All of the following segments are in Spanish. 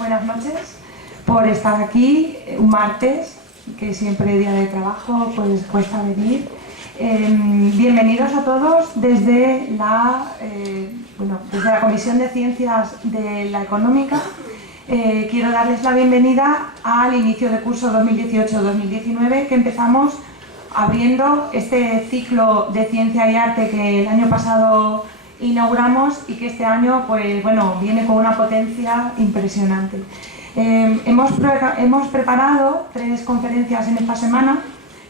buenas noches por estar aquí un martes, que siempre día de trabajo, pues cuesta venir. Bienvenidos a todos desde la Comisión de Ciencias de la Económica. Quiero darles la bienvenida al inicio de curso 2018-2019, que empezamos abriendo este ciclo de ciencia y arte que el año pasado inauguramos y que este año pues, bueno, viene con una potencia impresionante. Hemos preparado 3 conferencias en esta semana.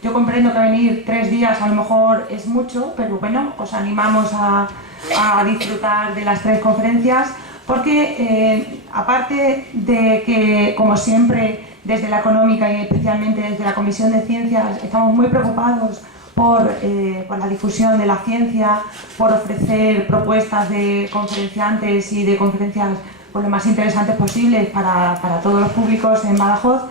Yo comprendo que venir 3 días a lo mejor es mucho, pero bueno, os animamos a disfrutar de las 3 conferencias porque aparte de que, como siempre, desde la Económica y especialmente desde la Comisión de Ciencias estamos muy preocupados por la difusión de la ciencia, por ofrecer propuestas de conferenciantes y de conferencias pues, lo más interesantes posibles para todos los públicos en Badajoz,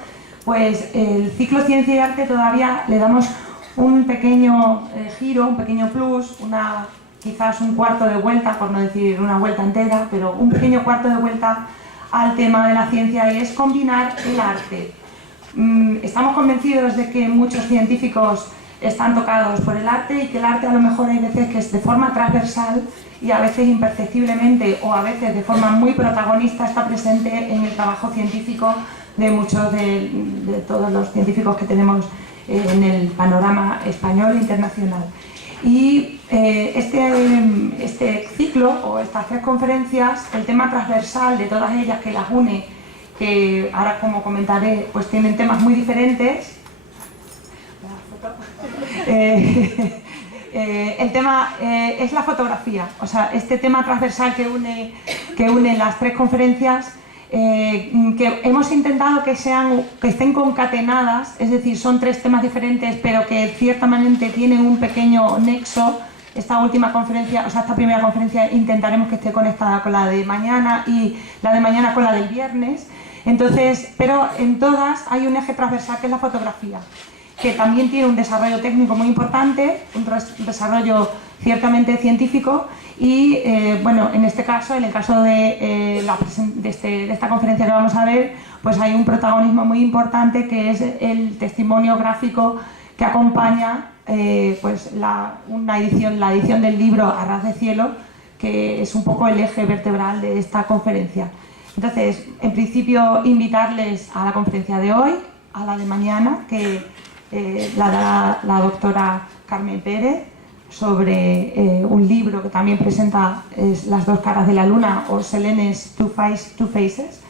pues el ciclo Ciencia y Arte todavía le damos un pequeño giro, un pequeño plus, quizás un cuarto de vuelta, por no decir una vuelta entera, pero un pequeño cuarto de vuelta al tema de la ciencia, y es combinar el arte. Estamos convencidos de que muchos científicos están tocados por el arte y que el arte a lo mejor hay veces que es de forma transversal y a veces imperceptiblemente o a veces de forma muy protagonista está presente en el trabajo científico de muchos de todos los científicos que tenemos en el panorama español e internacional. Y este ciclo o estas 3 conferencias, el tema transversal de todas ellas que las une, que ahora como comentaré, pues tienen temas muy diferentes. El tema es la fotografía, o sea, este tema transversal que une las 3 conferencias, que hemos intentado que estén concatenadas, es decir, son 3 temas diferentes, pero que ciertamente tienen un pequeño nexo. Esta primera conferencia intentaremos que esté conectada con la de mañana y la de mañana con la del viernes. Entonces, pero en todas hay un eje transversal que es la fotografía, que también tiene un desarrollo técnico muy importante, un desarrollo ciertamente científico y, bueno, en este caso, en el caso de esta conferencia que vamos a ver, pues hay un protagonismo muy importante que es el testimonio gráfico que acompaña pues la edición del libro A ras de cielo, que es un poco el eje vertebral de esta conferencia. Entonces, en principio, invitarles a la conferencia de hoy, a la de mañana, que la dará la doctora Carmen Pérez, sobre un libro que también presenta, Las 2 caras de la luna, o Selene's Two Faces.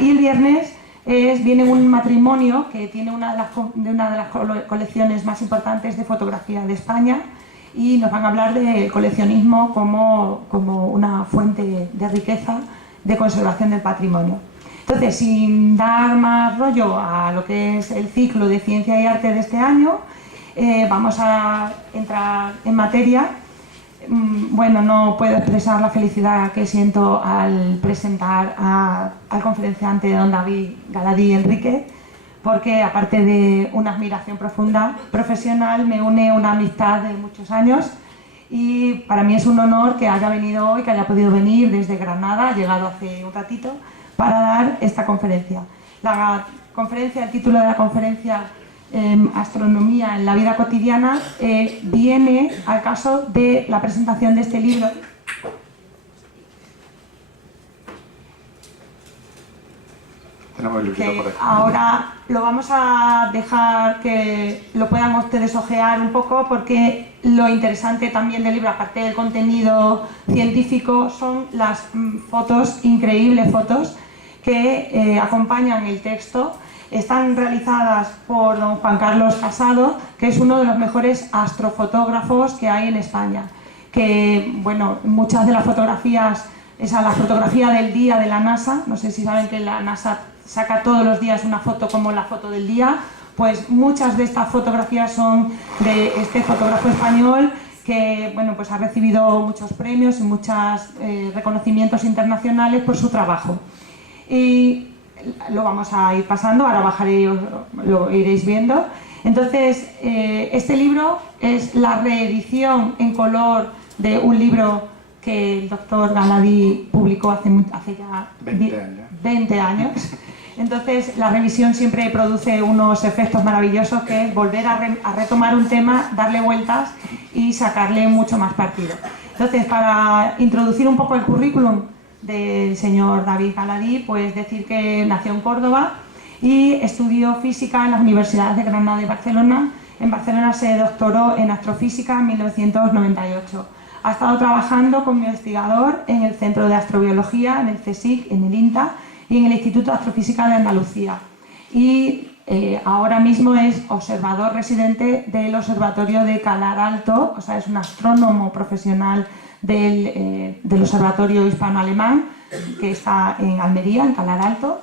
Y el viernes viene un matrimonio que tiene una de las colecciones más importantes de fotografía de España, y nos van a hablar del coleccionismo como una fuente de riqueza, de conservación del patrimonio. Entonces, sin dar más rollo a lo que es el ciclo de Ciencia y Arte de este año, vamos a entrar en materia. Bueno, no puedo expresar la felicidad que siento al presentar al conferenciante don David Galadí Enrique, porque aparte de una admiración profunda profesional, me une una amistad de muchos años, y para mí es un honor que haya venido hoy, que haya podido venir desde Granada, ha llegado hace un ratito, para dar esta conferencia. El título de la conferencia, Astronomía en la vida cotidiana, viene al caso de la presentación de este libro. Tenemos el librito por aquí. Ahora lo vamos a dejar que lo puedan ustedes ojear un poco, porque lo interesante también del libro, aparte del contenido científico, son las fotos, increíbles fotos, que acompañan el texto. Están realizadas por don Juan Carlos Casado, que es uno de los mejores astrofotógrafos que hay en España. Que, bueno, muchas de las fotografías, la fotografía del día de la NASA, no sé si saben que la NASA saca todos los días una foto como la foto del día, pues muchas de estas fotografías son de este fotógrafo español, que, bueno, pues ha recibido muchos premios y muchos reconocimientos internacionales por su trabajo. Y lo vamos a ir pasando, ahora bajaré, lo iréis viendo. Entonces, este libro es la reedición en color de un libro que el doctor Galadí publicó hace ya 20 años. 20 años. Entonces, la revisión siempre produce unos efectos maravillosos, que es volver a retomar un tema, darle vueltas y sacarle mucho más partido. Entonces, para introducir un poco el currículum del señor David Galadí, pues decir que nació en Córdoba y estudió física en las universidades de Granada y Barcelona. En Barcelona se doctoró en astrofísica en 1998. Ha estado trabajando como investigador en el Centro de Astrobiología, en el CSIC, en el INTA y en el Instituto de Astrofísica de Andalucía. Y ahora mismo es observador residente del Observatorio de Calar Alto, o sea, es un astrónomo profesional del Observatorio Hispano-Alemán, que está en Almería, en Calar Alto,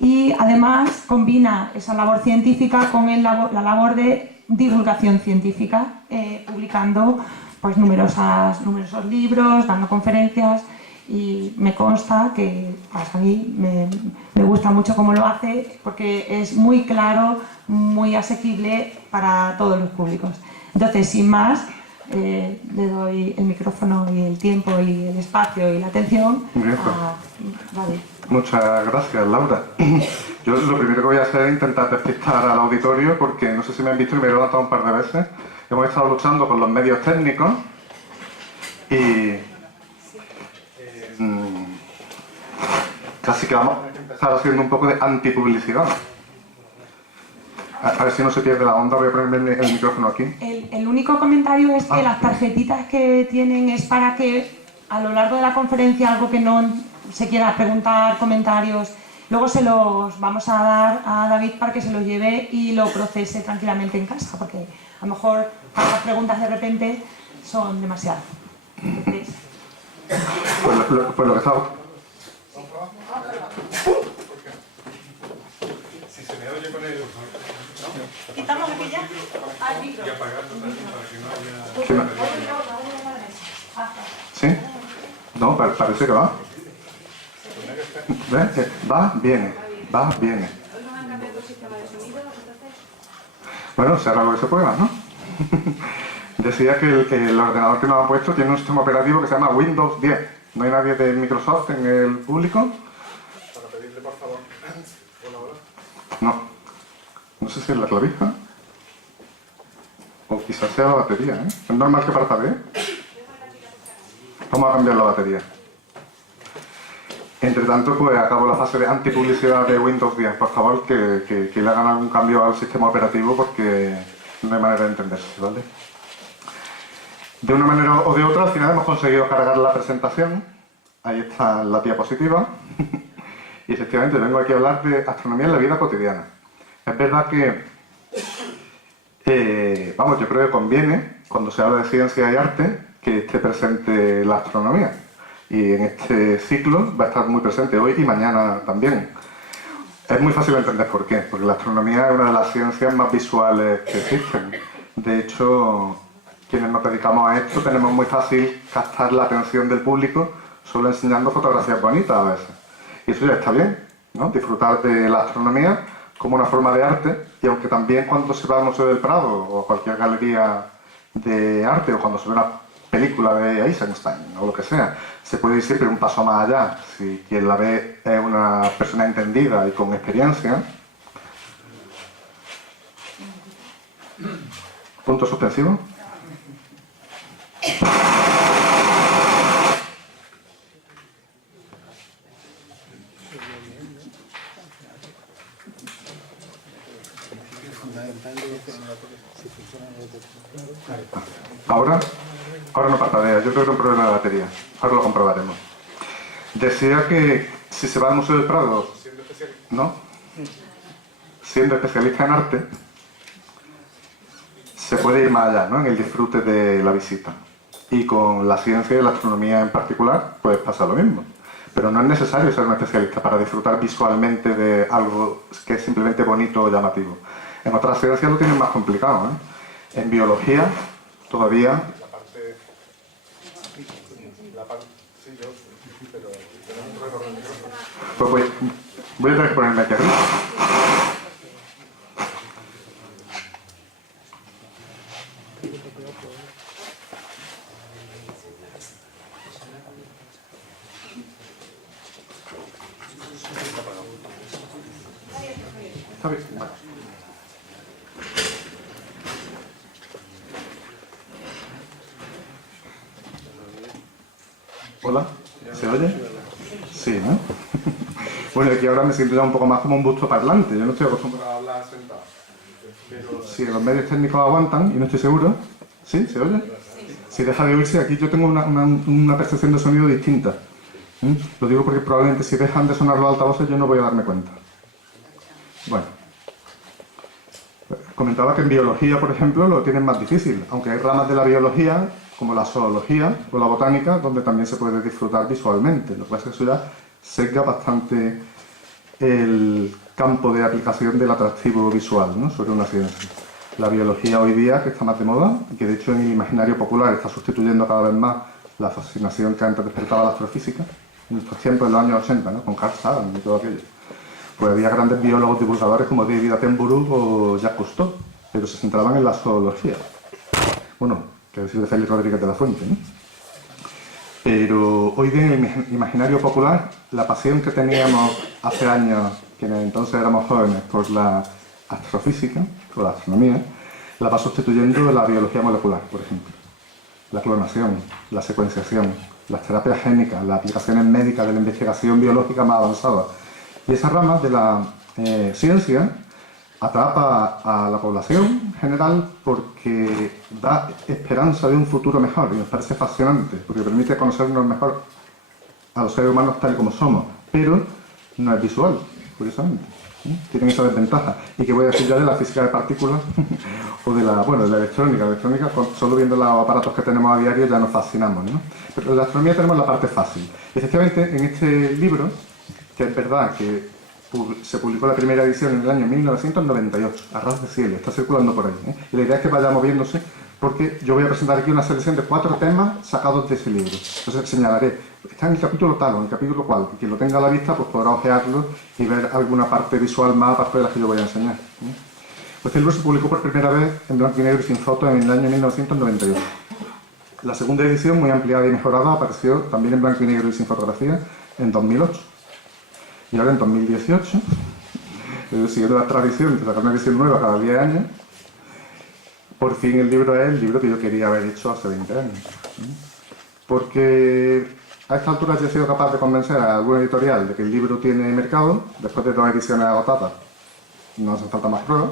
y además combina esa labor científica con la labor de divulgación científica, publicando pues, numerosos libros, dando conferencias, y me consta que pues, a mí me gusta mucho cómo lo hace, porque es muy claro, muy asequible para todos los públicos. Entonces, sin más, le doy el micrófono y el tiempo y el espacio y la atención a David. Muchas gracias, Laura. Yo lo primero que voy a hacer es intentar despistar al auditorio, porque no sé si me han visto y me he levantado un par de veces. Hemos estado luchando con los medios técnicos y casi que vamos a empezar haciendo un poco de antipublicidad. A ver si no se pierde la onda, voy a ponerme el micrófono aquí. El único comentario es que las tarjetitas que tienen es para que a lo largo de la conferencia algo que no se quiera preguntar, comentarios, luego se los vamos a dar a David para que se los lleve y lo procese tranquilamente en casa, porque a lo mejor las preguntas de repente son demasiadas. Entonces... Pues lo que estaba... Si se me oye con el... ¿Quitamos aquí ya? Al micro. Y apagando también para que no haya... ¿Sí? No, parece que va. ¿Ves? Va, viene. Va, viene. ¿Hoy nos han cambiado el sistema de sonido, entonces? Bueno, será lo que se pueda, ¿no? Decía que el ordenador que nos han puesto tiene un sistema operativo que se llama Windows 10. ¿No hay nadie de Microsoft en el público? Para pedirle, por favor. Hola, hola. No. No sé si es la clavija. O quizás sea la batería, ¿eh? Es normal que parpadee. Vamos a cambiar la batería. Entre tanto, pues acabo la fase de antipublicidad de Windows 10. Por favor, que le hagan algún cambio al sistema operativo, porque no hay manera de entenderse, ¿vale? De una manera o de otra, al final hemos conseguido cargar la presentación. Ahí está la diapositiva. Y efectivamente vengo aquí a hablar de astronomía en la vida cotidiana. Es verdad que, vamos, yo creo que conviene, cuando se habla de ciencia y arte, que esté presente la astronomía. Y en este ciclo va a estar muy presente hoy y mañana también. Es muy fácil de entender por qué, porque la astronomía es una de las ciencias más visuales que existen. De hecho, quienes nos dedicamos a esto tenemos muy fácil captar la atención del público solo enseñando fotografías bonitas a veces. Y eso ya está bien, ¿no? Disfrutar de la astronomía como una forma de arte, y aunque también cuando se va al Museo del Prado o cualquier galería de arte, o cuando se ve una película de Eisenstein o lo que sea, se puede ir siempre un paso más allá si quien la ve es una persona entendida y con experiencia. Punto suspensivo. Ahora no parpadea, yo creo que es un problema de batería. Ahora lo comprobaremos. Decía que si se va al Museo del Prado, ¿no? Siendo especialista en arte, se puede ir más allá, ¿no? En el disfrute de la visita. Y con la ciencia y la astronomía en particular, pues pasa lo mismo. Pero no es necesario ser un especialista para disfrutar visualmente de algo que es simplemente bonito o llamativo. En otras ciencias lo tienen más complicado, ¿eh? En biología, todavía... Pues voy a tener que ponerme aquí arriba. Está bien, vale. Hola, ¿se oye? Sí, ¿no? Bueno, aquí ahora me siento ya un poco más como un busto parlante. Yo no estoy acostumbrado a hablar sentado. Pero si los medios técnicos aguantan, y no estoy seguro, ¿sí? ¿Se oye? Si deja de oírse, aquí yo tengo una percepción de sonido distinta. Lo digo porque probablemente si dejan de sonar los altavoces yo no voy a darme cuenta. Bueno. Comentaba que en biología, por ejemplo, lo tienen más difícil, aunque hay ramas de la biología, como la zoología o la botánica, donde también se puede disfrutar visualmente. Lo que pasa es que eso ya sesga bastante el campo de aplicación del atractivo visual, ¿no?, sobre una ciencia. La biología hoy día, que está más de moda, y que de hecho en el imaginario popular está sustituyendo cada vez más la fascinación que antes despertaba la astrofísica, en estos tiempos, en los años 80, ¿no?, con Carl Sagan y todo aquello. Pues había grandes biólogos divulgadores como David Attenborough o Jacques Cousteau, pero se centraban en la zoología. Bueno, que decir de Félix Rodríguez de la Fuente, ¿no? Pero hoy día en el imaginario popular, la pasión que teníamos hace años, quienes entonces éramos jóvenes, por la astrofísica, por la astronomía, la va sustituyendo la biología molecular, por ejemplo. La clonación, la secuenciación, las terapias génicas, las aplicaciones médicas de la investigación biológica más avanzada. Y esa rama de la ciencia atrapa a la población general porque da esperanza de un futuro mejor y nos parece fascinante, porque permite conocernos mejor a los seres humanos tal y como somos, pero no es visual, curiosamente. Tienen esa desventaja. ¿Y qué voy a decir ya de la física de partículas o de la electrónica? La electrónica, solo viendo los aparatos que tenemos a diario ya nos fascinamos, ¿no? Pero en la astronomía tenemos la parte fácil. Efectivamente, en este libro, que es verdad que se publicó la primera edición en el año 1998, a ras de cielo, está circulando por ahí, ¿eh? Y la idea es que vaya moviéndose, porque yo voy a presentar aquí una selección de 4 temas sacados de ese libro. Entonces señalaré, está en el capítulo tal o en el capítulo cual, y quien lo tenga a la vista pues podrá ojearlo y ver alguna parte visual más aparte de la que yo voy a enseñar, ¿eh? Pues este libro se publicó por primera vez en blanco y negro y sin fotos en el año 1998. La segunda edición, muy ampliada y mejorada, apareció también en blanco y negro y sin fotografía en 2008. Y ahora en 2018, siguiendo la tradición de sacar una edición nueva cada 10 años, por fin el libro es el libro que yo quería haber hecho hace 20 años. Porque a esta altura ya he sido capaz de convencer a algún editorial de que el libro tiene mercado, después de 2 ediciones agotadas, no hacen falta más pruebas.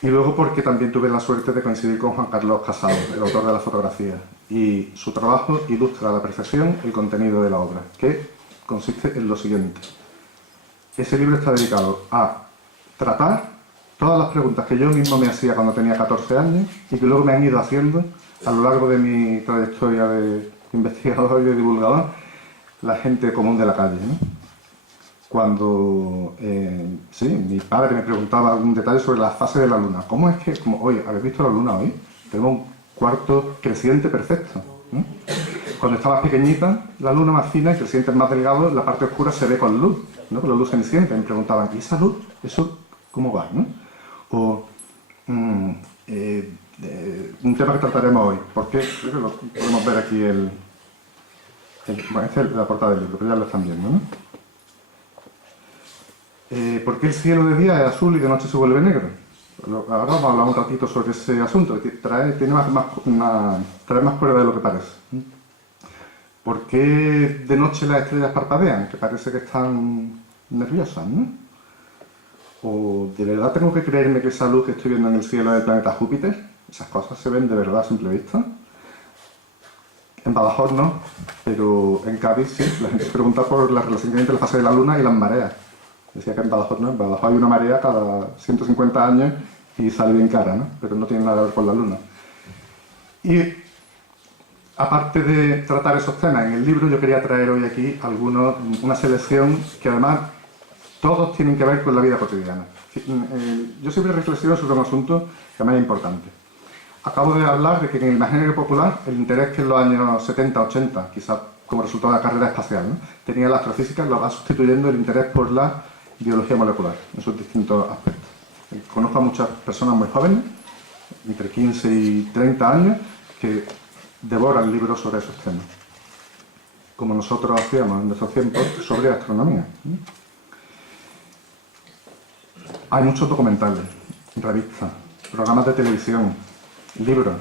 Y luego porque también tuve la suerte de coincidir con Juan Carlos Casado, el autor de la fotografía. Y su trabajo ilustra a la perfección el contenido de la obra, que consiste en lo siguiente. Ese libro está dedicado a tratar todas las preguntas que yo mismo me hacía cuando tenía 14 años y que luego me han ido haciendo a lo largo de mi trayectoria de investigador y de divulgador, la gente común de la calle, ¿no? Cuando mi padre me preguntaba algún detalle sobre la fase de la luna. ¿Cómo es que, oye, ¿habéis visto la luna hoy? Tenemos un cuarto creciente perfecto, ¿no? Cuando está más pequeñita, la luna más fina, el creciente más delgado, la parte oscura se ve con luz, ¿no?, con la luz cenicienta. Me preguntaban, ¿y esa luz? ¿Eso cómo va?, ¿no? O un tema que trataremos hoy, porque creo que lo podemos ver aquí bueno, esta es la portada del libro, pero ya lo están viendo, ¿no? ¿Por qué el cielo de día es azul y de noche se vuelve negro? Ahora vamos a hablar un ratito sobre ese asunto, que trae más cuerda de lo que parece. ¿Por qué de noche las estrellas parpadean? Que parece que están nerviosas, ¿no? ¿O de verdad tengo que creerme que esa luz que estoy viendo en el cielo es del planeta Júpiter? ¿Esas cosas se ven de verdad a simple vista? En Badajoz no, pero en Cádiz sí. La gente se pregunta por la relación que hay entre la fase de la luna y las mareas. Decía que en Badajoz no, en Badajoz hay una marea cada 150 años y sale bien cara, ¿no? Pero no tiene nada que ver con la luna. Y aparte de tratar esos temas en el libro, yo quería traer hoy aquí una selección que además todos tienen que ver con la vida cotidiana. Yo siempre reflexiono sobre un asunto que me es importante. Acabo de hablar de que en el imaginario popular el interés que en los años 70-80, quizás como resultado de la carrera espacial, ¿no?, tenía la astrofísica, lo va sustituyendo el interés por la biología molecular en sus distintos aspectos. Conozco a muchas personas muy jóvenes, entre 15 y 30 años, que devoran libros sobre esos temas, como nosotros hacíamos en nuestros tiempos sobre astronomía. Hay muchos documentales, revistas, programas de televisión, libros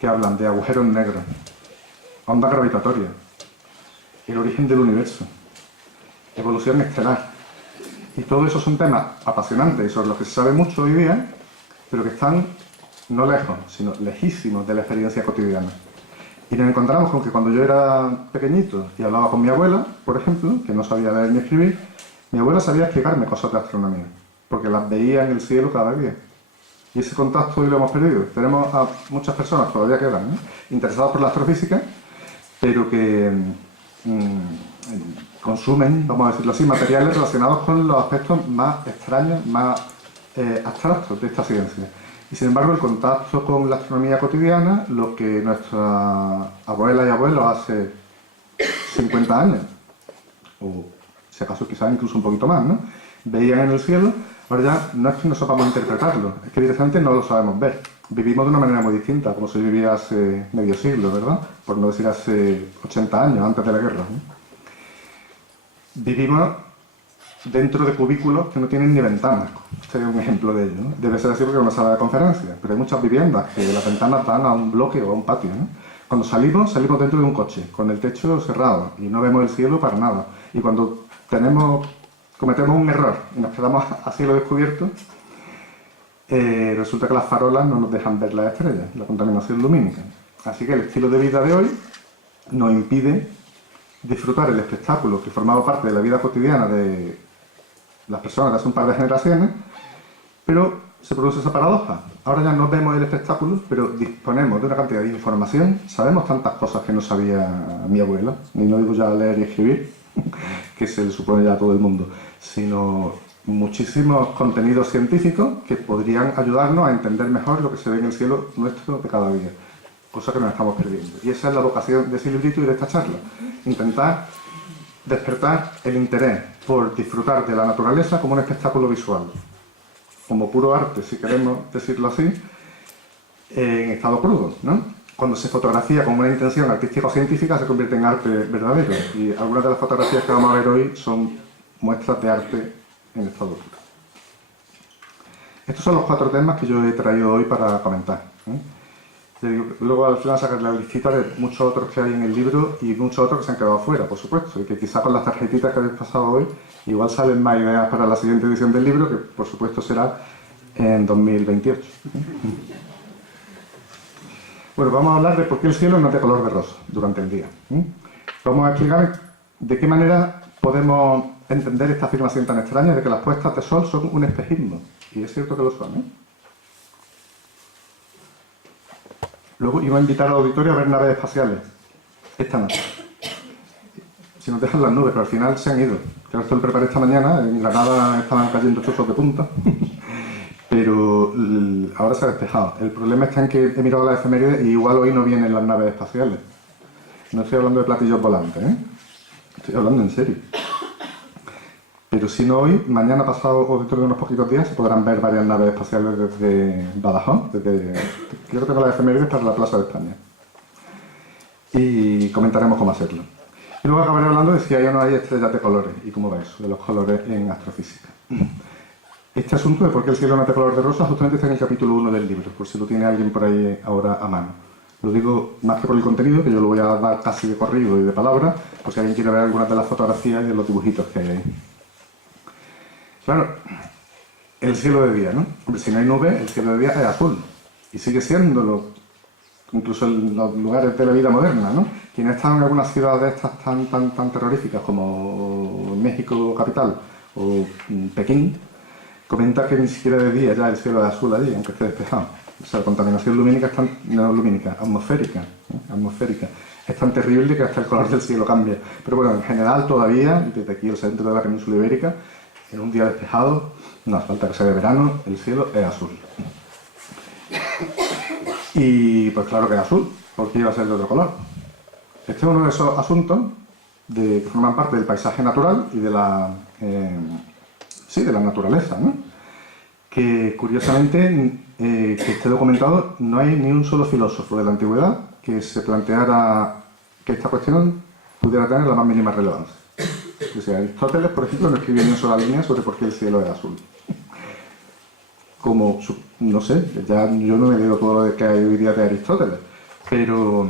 que hablan de agujeros negros, ondas gravitatorias, el origen del universo, evolución estelar. Y todo eso son temas apasionantes y sobre los que se sabe mucho hoy día, pero que están no lejos, sino lejísimos de la experiencia cotidiana. Y nos encontramos con que cuando yo era pequeñito y hablaba con mi abuela, por ejemplo, que no sabía leer ni escribir, mi abuela sabía explicarme cosas de astronomía, porque las veía en el cielo cada día. Y ese contacto hoy lo hemos perdido. Tenemos a muchas personas, todavía quedan, interesadas por la astrofísica, pero que consumen, vamos a decirlo así, materiales relacionados con los aspectos más extraños, más abstractos de esta ciencia. Y sin embargo, el contacto con la astronomía cotidiana, lo que nuestras abuelas y abuelos hace 50 años, o si acaso quizás incluso un poquito más, ¿no?, veían en el cielo, ahora ya no es que no sepamos interpretarlo, es que directamente no lo sabemos ver. Vivimos de una manera muy distinta, como se vivía hace medio siglo, ¿verdad? Por no decir hace 80 años, antes de la guerra, ¿no? Vivimos dentro de cubículos que no tienen ni ventanas. Este es un ejemplo de ello, ¿no? Debe ser así porque es una sala de conferencias, pero hay muchas viviendas que las ventanas dan a un bloque o a un patio, ¿no? Cuando salimos dentro de un coche, con el techo cerrado y no vemos el cielo para nada. Y cuando cometemos un error y nos quedamos a cielo descubierto, resulta que las farolas no nos dejan ver las estrellas, la contaminación lumínica. Así que el estilo de vida de hoy nos impide disfrutar el espectáculo que formaba parte de la vida cotidiana de las personas de hace un par de generaciones, pero se produce esa paradoja. Ahora ya no vemos el espectáculo, pero disponemos de una cantidad de información, sabemos tantas cosas que no sabía mi abuela, ni no digo ya leer y escribir, que se le supone ya a todo el mundo, sino muchísimos contenidos científicos que podrían ayudarnos a entender mejor lo que se ve en el cielo nuestro de cada día, cosa que nos estamos perdiendo. Y esa es la vocación de ese librito y de esta charla, intentar despertar el interés por disfrutar de la naturaleza como un espectáculo visual, como puro arte, si queremos decirlo así, en estado crudo, ¿no? Cuando se fotografía con una intención artística o científica se convierte en arte verdadero, y algunas de las fotografías que vamos a ver hoy son muestras de arte en estado puro. Estos son los 4 temas que yo he traído hoy para comentar, ¿eh? Luego al final sacaré la listita de muchos otros que hay en el libro y muchos otros que se han quedado fuera, por supuesto, y que quizá con las tarjetitas que habéis pasado hoy igual salen más ideas para la siguiente edición del libro, que por supuesto será en 2028. Bueno, vamos a hablar de por qué el cielo no es de color de rosa durante el día. Vamos a explicar de qué manera podemos entender esta afirmación tan extraña de que las puestas de sol son un espejismo. Y es cierto que lo son, ¿eh? Luego iba a invitar al auditorio a ver naves espaciales esta noche. Si nos dejan las nubes, pero al final se han ido. Yo esto lo preparé esta mañana, en Granada estaban cayendo chuzos de punta, pero ahora se ha despejado. El problema está en que he mirado las efemérides y igual hoy no vienen las naves espaciales. No estoy hablando de platillos volantes, ¿eh? Estoy hablando en serio. Pero si no hoy, mañana pasado o dentro de unos poquitos días se podrán ver varias naves espaciales desde Badajoz, creo que tengo las efemérides para la Plaza de España. Y comentaremos cómo hacerlo. Y luego acabaré hablando de si hay o no hay estrellas de colores y cómo va eso, de los colores en astrofísica. Este asunto de por qué el cielo no es de color de rosa justamente está en el capítulo 1 del libro, por si lo tiene alguien por ahí ahora a mano. Lo digo más que por el contenido, que yo lo voy a dar casi de corrido y de palabra, por si alguien quiere ver algunas de las fotografías y de los dibujitos que hay ahí. Claro, el cielo de día, ¿no? Hombre, si no hay nube, el cielo de día es azul. Y sigue siéndolo, incluso en los lugares de la vida moderna, ¿no? Quien ha estado en algunas ciudades estas tan terroríficas como México capital o Pekín, comenta que ni siquiera de día ya el cielo es azul allí, aunque esté despejado. O sea, la contaminación lumínica atmosférica, atmosférica. Es tan terrible que hasta el color del cielo cambia. Pero bueno, en general todavía, desde aquí el centro de la península ibérica, en un día despejado, no hace falta que sea de verano, el cielo es azul. Y pues claro que es azul, porque iba a ser de otro color. Este es uno de esos asuntos que forman parte del paisaje natural y de la naturaleza, ¿no? Que curiosamente, que esté documentado, no hay ni un solo filósofo de la antigüedad que se planteara que esta cuestión pudiera tener la más mínima relevancia. O sea, Aristóteles, por ejemplo, no escribió ni una sola línea sobre por qué el cielo es azul. como, no sé, ya yo no me he leído todo lo que hay hoy día de Aristóteles, pero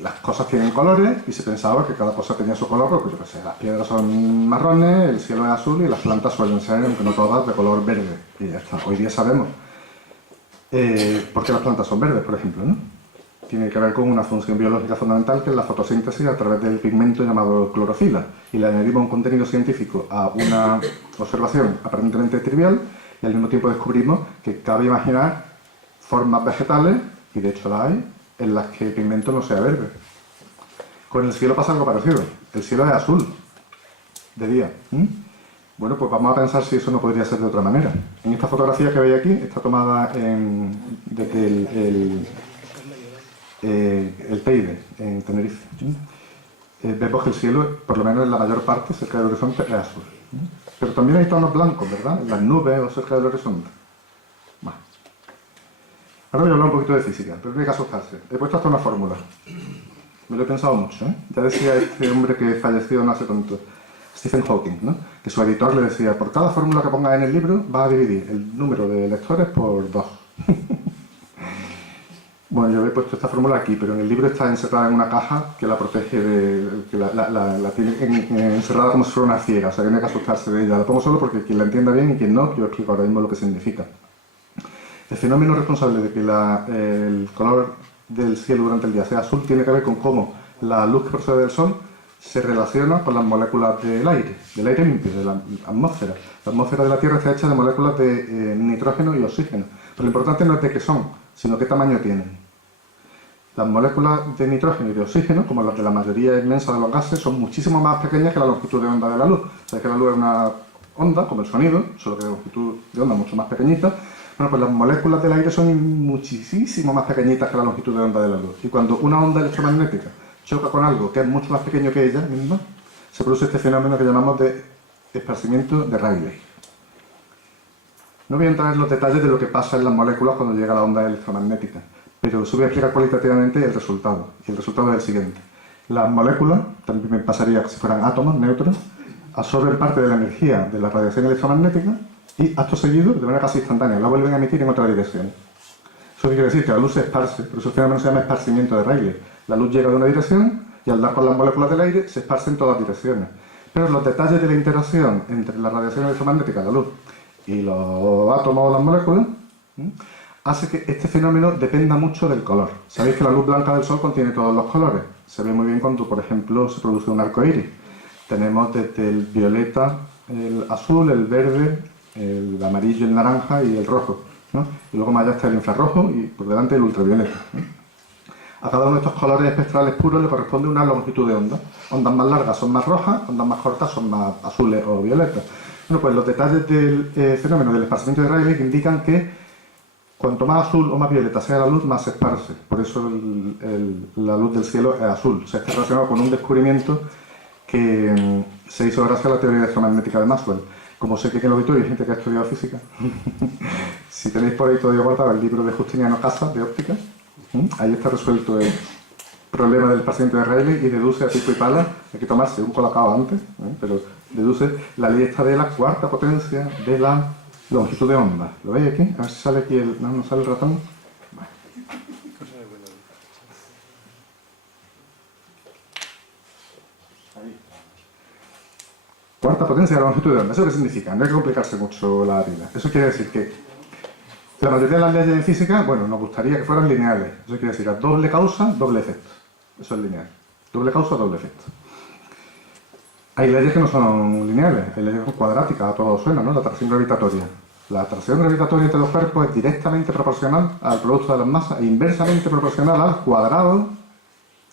las cosas tienen colores y se pensaba que cada cosa tenía su color, porque yo qué sé, las piedras son marrones, el cielo es azul y las plantas suelen ser, aunque no todas, de color verde. Y ya está. Hoy día sabemos por qué las plantas son verdes, por ejemplo, ¿no? Tiene que ver con una función biológica fundamental que es la fotosíntesis a través del pigmento llamado clorofila. Y le añadimos un contenido científico a una observación aparentemente trivial y al mismo tiempo descubrimos que cabe imaginar formas vegetales, y de hecho las hay, en las que el pigmento no sea verde. Con el cielo pasa algo parecido. El cielo es azul, de día. Bueno, pues vamos a pensar si eso no podría ser de otra manera. En esta fotografía que veis aquí, está tomada desde el Teide, en Tenerife. Vemos que el cielo, por lo menos en la mayor parte, cerca del horizonte, es azul. Pero también hay tonos blancos, ¿verdad? En las nubes o cerca del horizonte. Bueno. Ahora voy a hablar un poquito de física, pero no hay que asustarse. He puesto hasta una fórmula. Me lo he pensado mucho, ¿eh? Ya decía este hombre que falleció no hace tanto, Stephen Hawking, ¿no? Que su editor le decía, por cada fórmula que pongas en el libro, vas a dividir el número de lectores por 2. Bueno, yo he puesto esta fórmula aquí, pero en el libro está encerrada en una caja que la protege que la tiene encerrada como si fuera una fiera, o sea que no hay que asustarse de ella. La pongo solo porque quien la entienda bien y quien no, yo explico ahora mismo lo que significa. El fenómeno responsable de que el color del cielo durante el día sea azul tiene que ver con cómo la luz que procede del sol se relaciona con las moléculas del aire limpio, de la atmósfera. La atmósfera de la Tierra está hecha de moléculas de nitrógeno y oxígeno. Pero lo importante no es de qué son, sino qué tamaño tienen. Las moléculas de nitrógeno y de oxígeno, como las de la mayoría inmensa de los gases, son muchísimo más pequeñas que la longitud de onda de la luz. Sabéis que la luz es una onda, como el sonido, solo que de longitud de onda mucho más pequeñita. Bueno, pues las moléculas del aire son muchísimo más pequeñitas que la longitud de onda de la luz. Y cuando una onda electromagnética choca con algo que es mucho más pequeño que ella misma, se produce este fenómeno que llamamos de esparcimiento de Rayleigh. No voy a entrar en los detalles de lo que pasa en las moléculas cuando llega la onda electromagnética, pero os voy a explicar cualitativamente el resultado. Y el resultado es el siguiente. Las moléculas, también me pasaría que si fueran átomos, neutros, absorben parte de la energía de la radiación electromagnética y, acto seguido, de manera casi instantánea, la vuelven a emitir en otra dirección. Eso quiere decir que la luz se esparce, por eso el fenómeno se llama esparcimiento de Rayleigh. La luz llega de una dirección y al dar con las moléculas del aire se esparce en todas direcciones. Pero los detalles de la interacción entre la radiación electromagnética, la luz, y los átomos o las moléculas, hace que este fenómeno dependa mucho del color. Sabéis que la luz blanca del Sol contiene todos los colores. Se ve muy bien cuando, por ejemplo, se produce un arco iris. Tenemos desde el violeta, el azul, el verde, el amarillo, el naranja y el rojo, ¿no? Y luego más allá está el infrarrojo y por delante el ultravioleta, ¿no? A cada uno de estos colores espectrales puros le corresponde una longitud de onda. Ondas más largas son más rojas, ondas más cortas son más azules o violetas. Bueno, pues los detalles del fenómeno del esparcimiento de Rayleigh indican que cuanto más azul o más violeta sea la luz, más se esparce. Por eso la luz del cielo es azul. Se está relacionado con un descubrimiento que se hizo gracias a la teoría electromagnética de Maxwell. Como sé que en el auditorio hay gente que ha estudiado física, si tenéis por ahí todavía guardado el libro de Justiniano Casa, de óptica, ahí está resuelto el problema del esparcimiento de Rayleigh y deduce a pico y pala, hay que tomarse un colacao antes, pero deduce la ley esta de la cuarta potencia de la longitud de onda. ¿Lo veis aquí? A ver si sale aquí no sale el ratón. Bueno. Ahí. Cuarta potencia de la longitud de onda. ¿Eso qué significa? No hay que complicarse mucho la vida. Eso quiere decir que la mayoría de las leyes de física, bueno, nos gustaría que fueran lineales. Eso quiere decir doble causa, doble efecto. Eso es lineal. Doble causa, doble efecto. Hay leyes que no son lineales, hay leyes que son cuadráticas, a todos suena, ¿no? La atracción gravitatoria. La atracción gravitatoria entre los cuerpos es directamente proporcional al producto de las masas e inversamente proporcional al cuadrado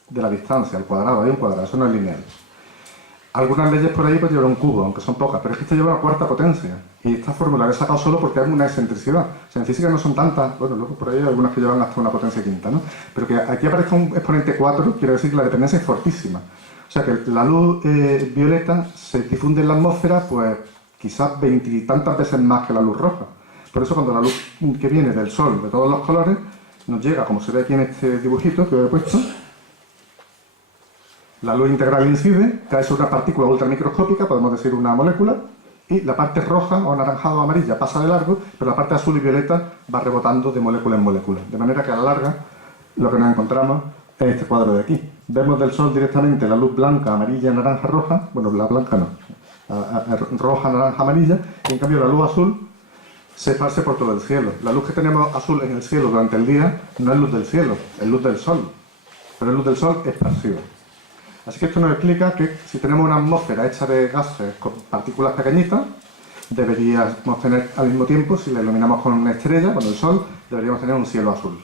de la distancia, al cuadrado, hay un cuadrado, eso no es lineal. Algunas leyes por ahí pues llevan un cubo, aunque son pocas, pero es que este lleva una cuarta potencia. Y esta fórmula la he sacado solo porque hay una excentricidad. O sea, en física no son tantas, bueno, luego por ahí hay algunas que llevan hasta una potencia quinta, ¿no? Pero que aquí aparezca un exponente 4 quiere decir que la dependencia es fortísima. O sea, que la luz violeta se difunde en la atmósfera, pues quizás 20 y tantas veces más que la luz roja. Por eso cuando la luz que viene del sol, de todos los colores, nos llega, como se ve aquí en este dibujito que os he puesto, la luz integral incide, cae sobre una partícula ultramicroscópica, podemos decir una molécula, y la parte roja o anaranjada o amarilla pasa de largo, pero la parte azul y violeta va rebotando de molécula en molécula. De manera que a la larga lo que nos encontramos es este cuadro de aquí. Vemos del Sol directamente la luz blanca, amarilla, naranja, roja. Bueno, la blanca no. Roja, naranja, amarilla. Y en cambio la luz azul se esparce por todo el cielo. La luz que tenemos azul en el cielo durante el día no es luz del cielo, es luz del Sol. Pero es luz del Sol esparcida. Así que esto nos explica que si tenemos una atmósfera hecha de gases con partículas pequeñitas, deberíamos tener al mismo tiempo, si la iluminamos con una estrella, con el Sol, deberíamos tener un cielo azul.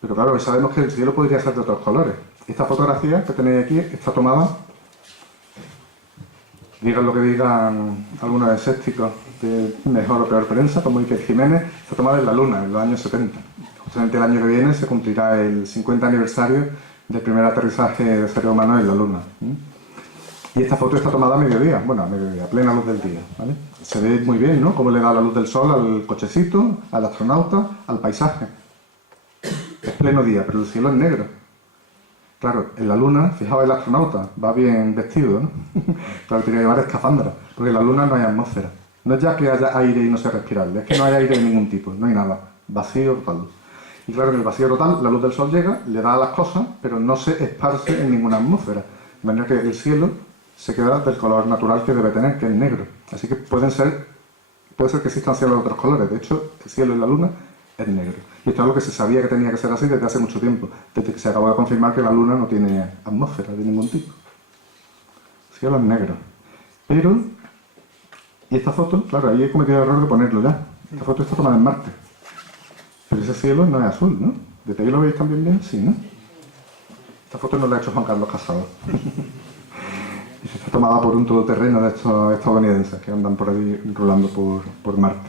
Pero claro, sabemos que el cielo podría ser de otros colores. Esta fotografía que tenéis aquí está tomada, digan lo que digan algunos escépticos de mejor o peor prensa, como Iker Jiménez, está tomada en la Luna, en los años 70. Justamente el año que viene se cumplirá el 50 aniversario del primer aterrizaje de seres humanos en la Luna. Y esta foto está tomada a mediodía, bueno, a mediodía, a plena luz del día, ¿vale? Se ve muy bien, ¿no?, cómo le da la luz del sol al cochecito, al astronauta, al paisaje. Es pleno día, pero el cielo es negro. Claro, en la Luna, fijaos el astronauta, va bien vestido, ¿no? Claro, tiene que llevar escafandra, porque en la Luna no hay atmósfera. No es ya que haya aire y no sea respirable, es que no hay aire de ningún tipo, no hay nada, vacío total. Y claro, en el vacío total, la luz del sol llega, le da a las cosas, pero no se esparce en ninguna atmósfera. De manera que el cielo se queda del color natural que debe tener, que es negro. Así que puede ser que existan cielos de otros colores. De hecho, el cielo en la Luna es negro. Y esto es algo que se sabía que tenía que ser así desde hace mucho tiempo, desde que se acabó de confirmar que la Luna no tiene atmósfera de ningún tipo. El cielo es negro. Pero, y esta foto, claro, ahí he cometido el error de ponerlo ya. Esta foto está tomada en Marte. Pero ese cielo no es azul, ¿no? ¿Desde ahí lo veis también bien? Sí, ¿no? Esta foto no la ha hecho Juan Carlos Casado. Y está tomada por un todoterreno de estos estadounidenses que andan por ahí rolando por Marte.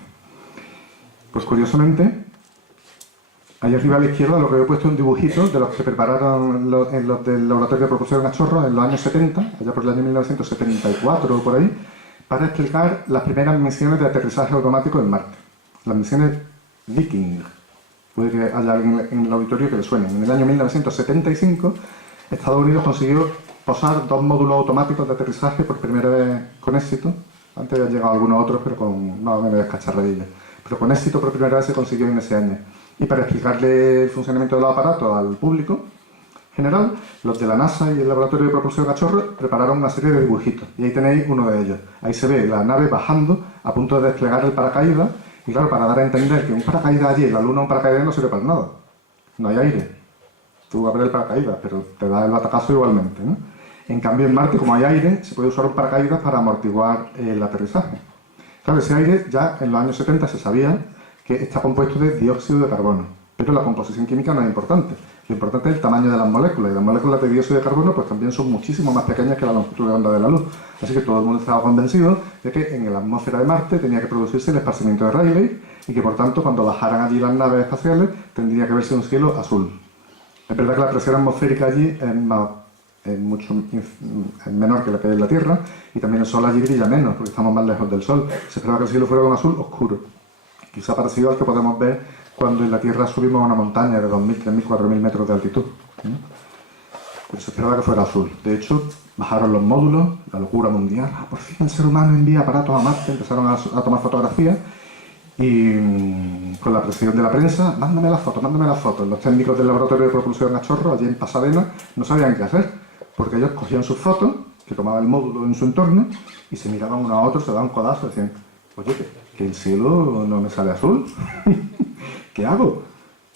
Pues curiosamente, ahí arriba a la izquierda lo que he puesto es un dibujito de los que prepararon en los del laboratorio de propulsión a chorro en los años 70, allá por el año 1974 o por ahí, para explicar las primeras misiones de aterrizaje automático en Marte. Las misiones Viking. Puede que haya alguien en el auditorio que le suene. En el año 1975, Estados Unidos consiguió posar 2 módulos automáticos de aterrizaje por primera vez con éxito. Antes habían llegado algunos otros, pero con más o menos descacharradillas. Pero con éxito por primera vez se consiguió en ese año. Y para explicarle el funcionamiento de los aparatos al público general, los de la NASA y el Laboratorio de Propulsión a Chorro prepararon una serie de dibujitos. Y ahí tenéis uno de ellos. Ahí se ve la nave bajando a punto de desplegar el paracaídas. Y claro, para dar a entender que un paracaídas allí en la Luna, un paracaídas no sirve para nada. No hay aire. Tú abres el paracaídas, pero te da el batacazo igualmente, ¿no? En cambio, en Marte, como hay aire, se puede usar un paracaídas para amortiguar el aterrizaje. Claro, ese aire ya en los años 70 se sabía que está compuesto de dióxido de carbono. Pero la composición química no es importante. Lo importante es el tamaño de las moléculas. Y las moléculas de dióxido de carbono pues también son muchísimo más pequeñas que la longitud de onda de la luz. Así que todo el mundo estaba convencido de que en la atmósfera de Marte tenía que producirse el esparcimiento de Rayleigh y que por tanto cuando bajaran allí las naves espaciales tendría que verse un cielo azul. Es verdad que la presión atmosférica allí es mucho menor que la que hay en la Tierra y también el Sol allí brilla menos porque estamos más lejos del Sol. Se esperaba que el cielo fuera de un azul oscuro, quizá parecido al que podemos ver cuando en la Tierra subimos a una montaña de 2.000, 3.000, 4.000 metros de altitud. Pero se esperaba que fuera azul. De hecho, bajaron los módulos, la locura mundial. Por fin el ser humano envía aparatos a Marte, empezaron a tomar fotografías y con la presión de la prensa, mándame las fotos. Los técnicos del laboratorio de propulsión a chorro, allí en Pasadena, no sabían qué hacer, porque ellos cogían sus fotos, que tomaba el módulo en su entorno, y se miraban uno a otro, se daban codazos, decían, oye, que el cielo no me sale azul. ¿Qué hago?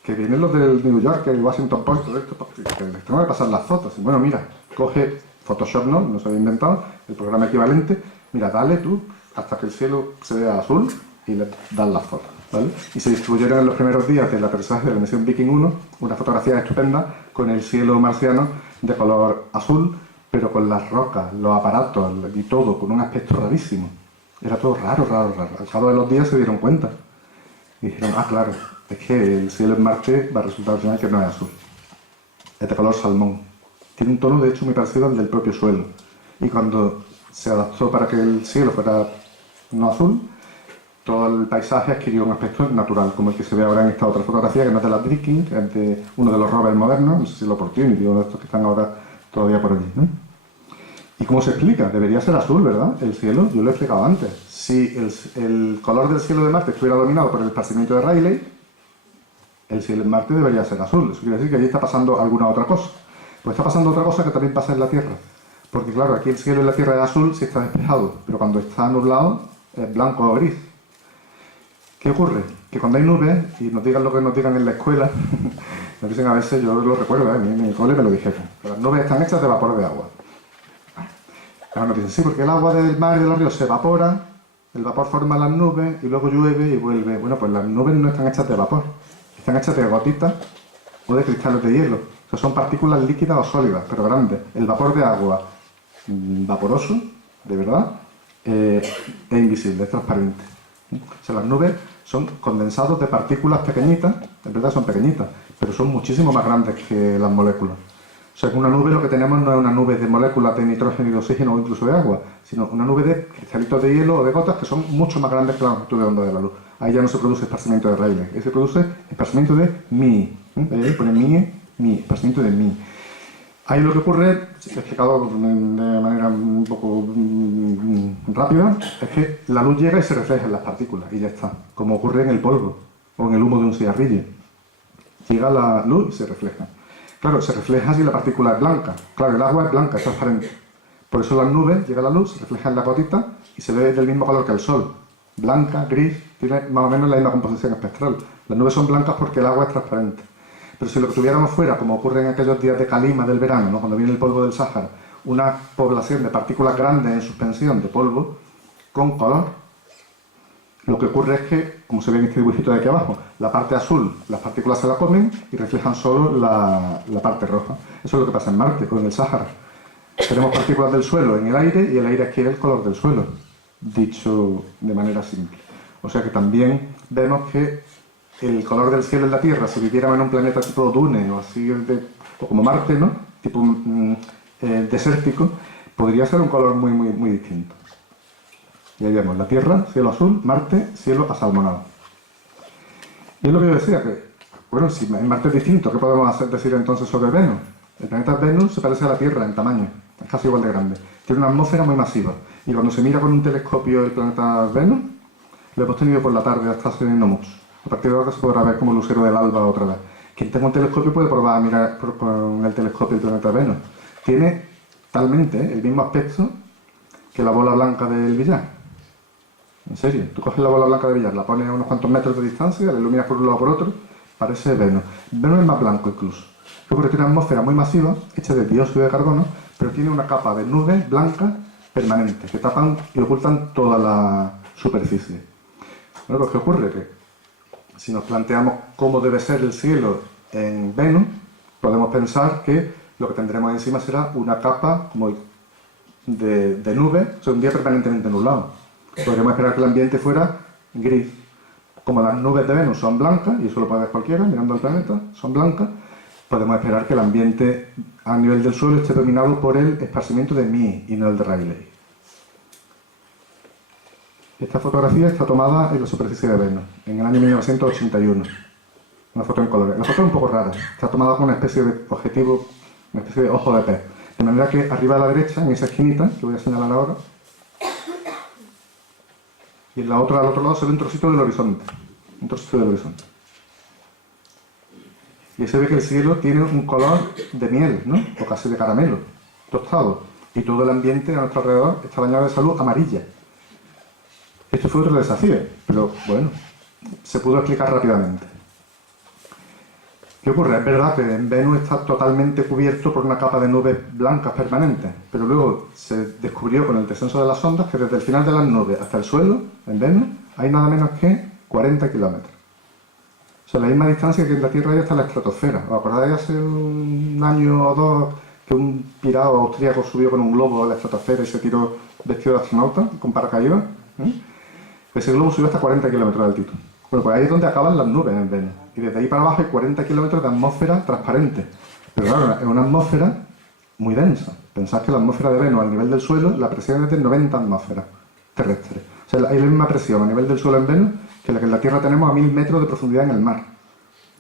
Que vienen los del New York, el Washington Post, todo esto, que les tengo que pasar las fotos. Y bueno, mira, coge Photoshop, no se había inventado, el programa equivalente, mira, dale tú hasta que el cielo se vea azul y le das las fotos, ¿vale? Y se distribuyeron en los primeros días del aterrizaje de la misión Viking 1 una fotografía estupenda con el cielo marciano de color azul, pero con las rocas, los aparatos y todo, con un aspecto rarísimo. Era todo raro. Al cabo de los días se dieron cuenta. Y dijeron, claro, es que el cielo en Marte va a resultar al final que no es azul. Es de color salmón. Tiene un tono, de hecho, muy parecido al del propio suelo. Y cuando se adaptó para que el cielo fuera no azul, todo el paisaje adquirió un aspecto natural, como el que se ve ahora en esta otra fotografía, que no es de la Viking, es de uno de los rovers modernos, no sé si el Opportunity o de estos que están ahora todavía por allí, ¿no? ¿Y cómo se explica? Debería ser azul, ¿verdad? El cielo, yo lo he explicado antes. Si el color del cielo de Marte estuviera dominado por el esparcimiento de Rayleigh, el cielo en Marte debería ser azul. Eso quiere decir que allí está pasando alguna otra cosa. Pues está pasando otra cosa que también pasa en la Tierra. Porque claro, aquí el cielo en la Tierra es azul si está despejado, pero cuando está nublado es blanco o gris. ¿Qué ocurre? Que cuando hay nubes, y nos digan lo que nos digan en la escuela, nos dicen a veces, yo lo recuerdo, en el cole me lo dijeron, que las nubes están hechas de vapor de agua. Ahora nos dicen, sí, porque el agua del mar y de los ríos se evapora, el vapor forma las nubes y luego llueve y vuelve. Bueno, pues las nubes no están hechas de vapor, están hechas de gotitas o de cristales de hielo. O sea, son partículas líquidas o sólidas, pero grandes. El vapor de agua vaporoso, de verdad, es invisible, es transparente. O sea, las nubes son condensados de partículas pequeñitas, en verdad son pequeñitas, pero son muchísimo más grandes que las moléculas. O sea, que una nube lo que tenemos no es una nube de moléculas de nitrógeno y de oxígeno o incluso de agua, sino una nube de cristalitos de hielo o de gotas que son mucho más grandes que la longitud de onda de la luz. Ahí ya no se produce esparcimiento de Rayleigh, ahí se produce esparcimiento de Mie. Ahí pone Mie, esparcimiento de Mie. Ahí lo que ocurre, explicado de manera un poco rápida, es que la luz llega y se refleja en las partículas y ya está, como ocurre en el polvo o en el humo de un cigarrillo. Llega la luz y se refleja. Claro, se refleja si la partícula es blanca. Claro, el agua es blanca, es transparente. Por eso las nubes, llega la luz, se refleja en la gotita y se ve del mismo color que el sol. Blanca, gris, tiene más o menos la misma composición espectral. Las nubes son blancas porque el agua es transparente. Pero si lo que tuviéramos fuera, como ocurre en aquellos días de calima del verano, ¿no? Cuando viene el polvo del Sáhara, una población de partículas grandes en suspensión de polvo, con color, lo que ocurre es que, como se ve en este dibujito de aquí abajo, la parte azul, las partículas se la comen y reflejan solo la parte roja. Eso es lo que pasa en Marte o en el Sáhara. Tenemos partículas del suelo en el aire y el aire adquiere el color del suelo, dicho de manera simple. O sea que también vemos que el color del cielo en la Tierra, si viviéramos en un planeta tipo Dune o así, o como Marte, ¿no? Tipo desértico, podría ser un color muy distinto. Y ahí vemos la Tierra, cielo azul, Marte, cielo asalmonado. Y es lo que yo decía, que, bueno, si en Marte es distinto, ¿qué podemos decir entonces sobre Venus? El planeta Venus se parece a la Tierra en tamaño, es casi igual de grande. Tiene una atmósfera muy masiva. Y cuando se mira con un telescopio el planeta Venus, lo hemos tenido por la tarde hasta hace no mucho. A partir de ahora se podrá ver como el lucero del alba otra vez. Quien tenga un telescopio puede probar a mirar con el telescopio el planeta Venus. Tiene talmente el mismo aspecto que la bola blanca del billar. En serio, tú coges la bola blanca de billar, la pones a unos cuantos metros de distancia, la iluminas por un lado o por otro, parece Venus. Venus es más blanco incluso. Porque tiene una atmósfera muy masiva, hecha de dióxido de carbono, pero tiene una capa de nubes blancas permanentes que tapan y ocultan toda la superficie. Bueno, pues ¿qué ocurre? Que si nos planteamos cómo debe ser el cielo en Venus, podemos pensar que lo que tendremos encima será una capa como de nubes, o sea, un día permanentemente nublado. Podríamos esperar que el ambiente fuera gris. Como las nubes de Venus son blancas, y eso lo puede ver cualquiera mirando al planeta, son blancas, podemos esperar que el ambiente a nivel del suelo esté dominado por el esparcimiento de Mie y no el de Rayleigh. Esta fotografía está tomada en la superficie de Venus, en el año 1981. Una foto en colores. La foto es un poco rara. Está tomada con una especie de objetivo, una especie de ojo de pez. De manera que arriba a la derecha, en esa esquinita, que voy a señalar ahora, y en la otra, al otro lado, se ve un trocito del horizonte. Un trocito del horizonte. Y se ve que el cielo tiene un color de miel, ¿no? O casi de caramelo, tostado. Y todo el ambiente a nuestro alrededor está bañado de luz amarilla. Esto fue otro desafío, pero bueno, se pudo explicar rápidamente. ¿Qué ocurre? Es verdad que en Venus está totalmente cubierto por una capa de nubes blancas permanentes, pero luego se descubrió con el descenso de las ondas que desde el final de las nubes hasta el suelo, en Venus, hay nada menos que 40 kilómetros. O sea, la misma distancia que en la Tierra hay hasta la estratosfera. ¿Os acordáis hace un año o dos que un pirado austríaco subió con un globo a la estratosfera y se tiró vestido de astronauta con paracaídas? Ese globo subió hasta 40 kilómetros de altitud. Bueno, pues ahí es donde acaban las nubes en Venus. Y desde ahí para abajo hay 40 kilómetros de atmósfera transparente. Pero claro, es una atmósfera muy densa. Pensad que la atmósfera de Venus al nivel del suelo, la presión es de 90 atmósferas terrestres. O sea, hay la misma presión a nivel del suelo en Venus que la que en la Tierra tenemos a 1000 metros de profundidad en el mar.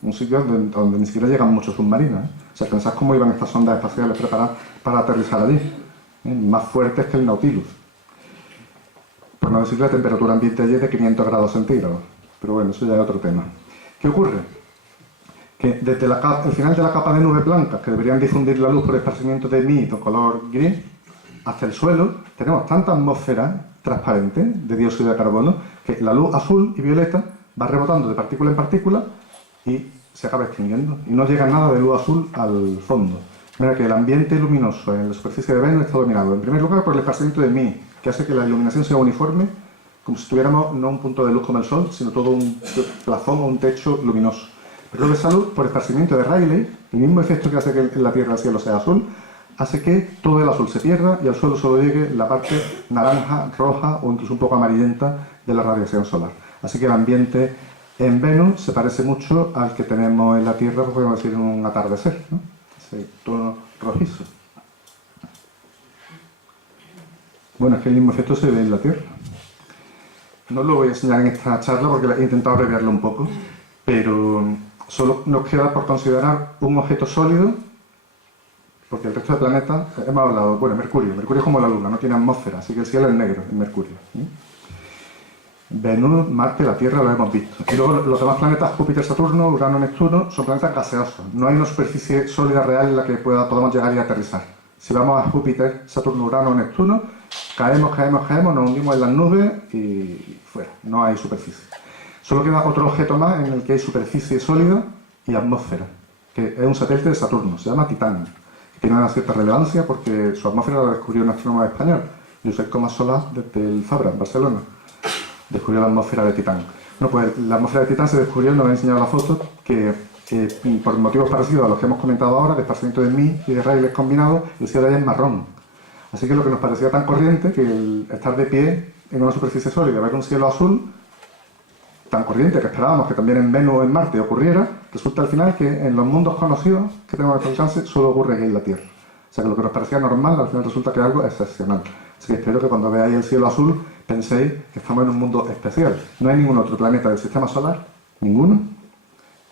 Un sitio donde ni siquiera llegan muchos submarinos. O sea, pensad cómo iban estas sondas espaciales preparadas para aterrizar allí. más fuertes que el Nautilus. Por no decir que la temperatura ambiente allí es de 500 grados centígrados. Pero bueno, eso ya es otro tema. ¿Qué ocurre? Que desde el final de la capa de nubes blancas, que deberían difundir la luz por esparcimiento de mí de color gris, hasta el suelo, tenemos tanta atmósfera transparente de dióxido de carbono que la luz azul y violeta va rebotando de partícula en partícula y se acaba extinguiendo. Y no llega nada de luz azul al fondo. Mira que el ambiente luminoso en la superficie de Venus está dominado, en primer lugar, por el esparcimiento de mí, que hace que la iluminación sea uniforme, como si tuviéramos no un punto de luz como el Sol, sino todo un plafón o un techo luminoso. Pero luego esa luz, por esparcimiento de Rayleigh, el mismo efecto que hace que en la Tierra el cielo sea azul, hace que todo el azul se pierda y al suelo solo llegue la parte naranja, roja o incluso un poco amarillenta de la radiación solar. Así que el ambiente en Venus se parece mucho al que tenemos en la Tierra, pues podemos decir en un atardecer, ¿no? Ese tono rojizo. Bueno, es que el mismo efecto se ve en la Tierra. No lo voy a enseñar en esta charla porque he intentado abreviarlo un poco, pero solo nos queda por considerar un objeto sólido, porque el resto de planetas, hemos hablado, bueno, Mercurio es como la Luna, no tiene atmósfera, así que el cielo es negro en Mercurio. Venus, Marte, la Tierra lo hemos visto. Y luego los demás planetas, Júpiter, Saturno, Urano, Neptuno, son planetas gaseosos. No hay una superficie sólida real en la que podamos llegar y aterrizar. Si vamos a Júpiter, Saturno, Urano, Neptuno, caemos, nos hundimos en las nubes y fuera, no hay superficie. Solo queda otro objeto más en el que hay superficie sólida y atmósfera, que es un satélite de Saturno, se llama Titán. Tiene una cierta relevancia porque su atmósfera la descubrió un astrónomo español, Josep Comas Solà, desde el Fabra, en Barcelona. Descubrió la atmósfera de Titán. Bueno, pues la atmósfera de Titán se descubrió, nos he enseñado la foto, que por motivos parecidos a los que hemos comentado ahora, de esparcimiento de Mie y de Rayleigh combinados, el cielo allá es marrón. Así que lo que nos parecía tan corriente, que el estar de pie en una superficie sólida, ver un cielo azul, tan corriente que esperábamos que también en Venus o en Marte ocurriera, resulta al final que en los mundos conocidos que tenemos a nuestro alcance solo ocurre aquí en la Tierra. O sea que lo que nos parecía normal al final resulta que es algo excepcional. Así que espero que cuando veáis el cielo azul penséis que estamos en un mundo especial. No hay ningún otro planeta del sistema solar, ninguno,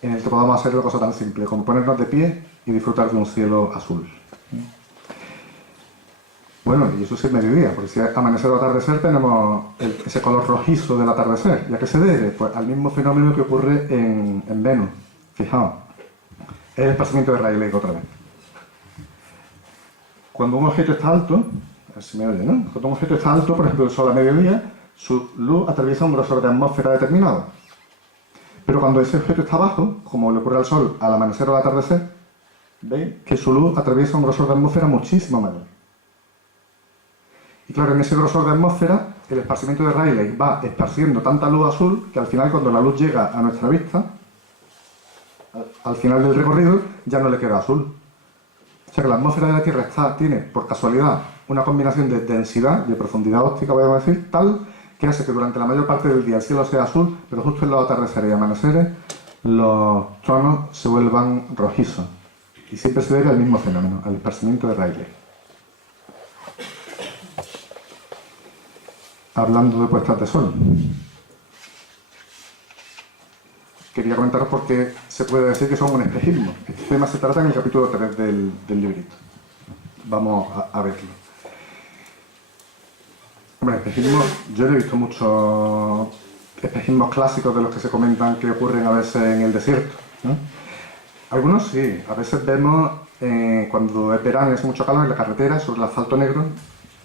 en el que podamos hacer una cosa tan simple como ponernos de pie y disfrutar de un cielo azul. Bueno, y eso sí es mediodía, porque si es amanecer o atardecer tenemos ese color rojizo del atardecer. ¿Y a qué se debe? Pues al mismo fenómeno que ocurre en Venus. Fijaos, es el esparcimiento de Rayleigh otra vez. Cuando un objeto está alto, a ver si me oye, ¿no? Cuando un objeto está alto, por ejemplo el Sol a mediodía, su luz atraviesa un grosor de atmósfera determinado. Pero cuando ese objeto está bajo, como le ocurre al Sol al amanecer o al atardecer, veis que su luz atraviesa un grosor de atmósfera muchísimo mayor. Y claro, en ese grosor de atmósfera, el esparcimiento de Rayleigh va esparciendo tanta luz azul que al final, cuando la luz llega a nuestra vista, al final del recorrido, ya no le queda azul. O sea que la atmósfera de la Tierra tiene, por casualidad, una combinación de densidad, de profundidad óptica, podemos decir, tal que hace que durante la mayor parte del día el cielo sea azul, pero justo en los atardeceres y amaneceres los tonos se vuelvan rojizos. Y siempre se debe al mismo fenómeno, al esparcimiento de Rayleigh. Hablando de puestas de sol, quería comentaros por qué se puede decir que son un espejismo. Este tema se trata en el capítulo 3 del librito. Vamos a verlo. Hombre, espejismo, yo no he visto muchos espejismos clásicos de los que se comentan que ocurren a veces en el desierto, ¿no? Algunos sí, a veces vemos cuando es verano y hace mucho calor en la carretera, sobre el asfalto negro,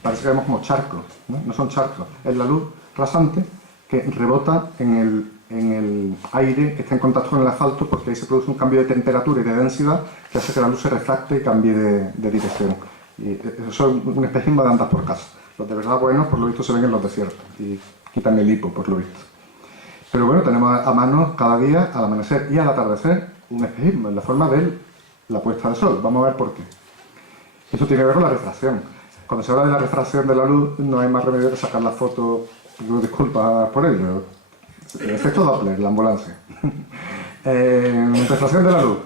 parece que vemos como charcos, ¿no? No son charcos, es la luz rasante que rebota en el aire que está en contacto con el asfalto, porque ahí se produce un cambio de temperatura y de densidad que hace que la luz se refracte y cambie de dirección. Y eso es un espejismo de andas por casa. Los de verdad buenos, por lo visto, se ven en los desiertos y quitan el hipo, por lo visto. Pero bueno, tenemos a mano cada día, al amanecer y al atardecer, un espejismo en la forma de la puesta de sol. Vamos a ver por qué. Esto tiene que ver con la refracción. Cuando se habla de la refracción de la luz, no hay más remedio que sacar la foto. Pido disculpas por ello. El efecto Doppler, la ambulancia. Refracción de la luz.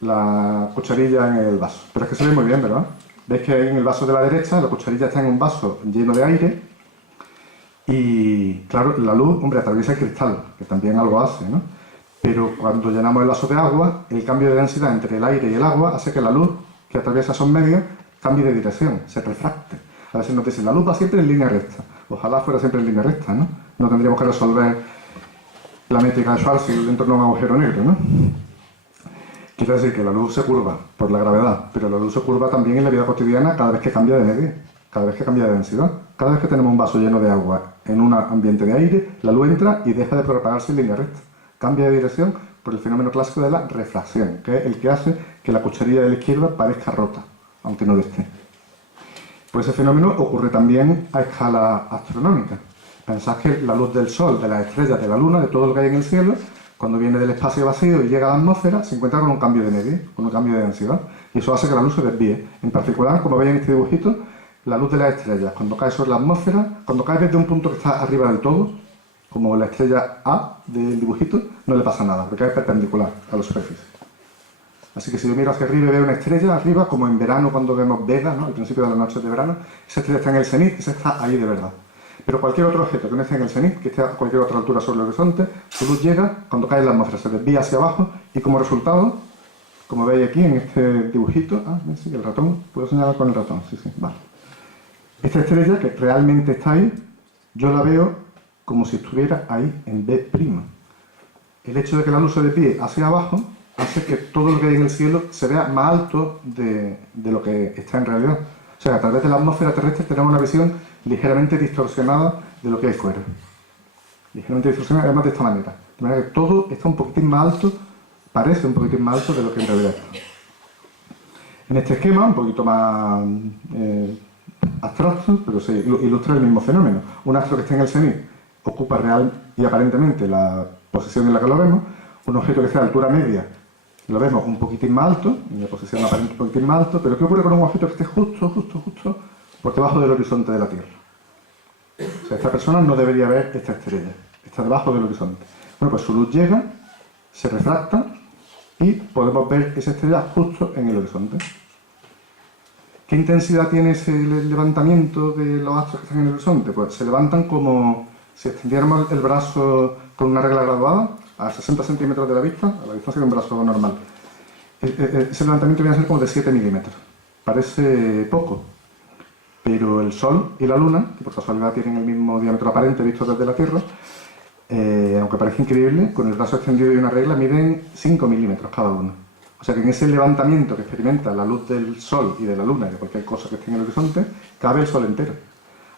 La cucharilla en el vaso. Pero es que se ve muy bien, ¿verdad? Veis que en el vaso de la derecha, la cucharilla está en un vaso lleno de aire. Y claro, la luz, hombre, atraviesa el cristal, que también algo hace, ¿no? Pero cuando llenamos el vaso de agua, el cambio de densidad entre el aire y el agua hace que la luz que atraviesa esos medios cambie de dirección, se refracte. A veces nos dicen, la luz va siempre en línea recta. Ojalá fuera siempre en línea recta, ¿no? No tendríamos que resolver la métrica de Schwarzschild dentro de un agujero negro, ¿no? Quiere decir que la luz se curva por la gravedad, pero la luz se curva también en la vida cotidiana cada vez que cambia de medio, cada vez que cambia de densidad. Cada vez que tenemos un vaso lleno de agua en un ambiente de aire, la luz entra y deja de propagarse en línea recta. Cambia de dirección por el fenómeno clásico de la refracción, que es el que hace que la cucharilla de la izquierda parezca rota, aunque no lo esté. Pues ese fenómeno ocurre también a escala astronómica. Pensad que la luz del Sol, de las estrellas, de la Luna, de todo lo que hay en el cielo, cuando viene del espacio vacío y llega a la atmósfera, se encuentra con un cambio de medio, con un cambio de densidad. Y eso hace que la luz se desvíe. En particular, como veis en este dibujito, la luz de las estrellas, cuando cae sobre la atmósfera, cuando cae desde un punto que está arriba del todo, como la estrella A del dibujito, no le pasa nada, porque es perpendicular a la superficie. Así que si yo miro hacia arriba y veo una estrella arriba, como en verano cuando vemos Vega, ¿no? Al principio de las noches de verano, esa estrella está en el cenit, esa está ahí de verdad. Pero cualquier otro objeto que no esté en el cenit, que esté a cualquier otra altura sobre el horizonte, su luz llega, cuando cae en la atmósfera, se desvía hacia abajo y como resultado, como veis aquí en este dibujito, sí, el ratón, ¿puedo señalar con el ratón? Sí, vale. Esta estrella, que realmente está ahí, yo la veo como si estuviera ahí en B'. El hecho de que la luz se desvíe hacia abajo hace que todo lo que hay en el cielo se vea más alto de lo que está en realidad. O sea, a través de la atmósfera terrestre tenemos una visión ligeramente distorsionada de lo que hay fuera. Ligeramente distorsionada, además de esta manera. De manera que todo está un poquitín más alto, parece un poquitín más alto de lo que en realidad está. En este esquema, un poquito más abstracto, pero se ilustra el mismo fenómeno. Un astro que está en el cenit ocupa real y aparentemente la posición en la que lo vemos. Un objeto que está a altura media lo vemos un poquitín más alto, en la posición aparente un poquitín más alto, pero ¿qué ocurre con un objeto que esté justo por debajo del horizonte de la Tierra? O sea, esta persona no debería ver esta estrella, está debajo del horizonte. Bueno, pues su luz llega, se refracta y podemos ver esa estrella justo en el horizonte. ¿Qué intensidad tiene ese levantamiento de los astros que están en el horizonte? Pues se levantan como si extendiéramos el brazo con una regla graduada a 60 centímetros de la vista, a la distancia de un brazo normal. Ese levantamiento viene a ser como de 7 milímetros. Parece poco, pero el Sol y la Luna, que por casualidad tienen el mismo diámetro aparente visto desde la Tierra, aunque parece increíble, con el brazo extendido y una regla miden 5 milímetros cada uno. O sea que en ese levantamiento que experimenta la luz del Sol y de la Luna y de cualquier cosa que esté en el horizonte, cabe el Sol entero.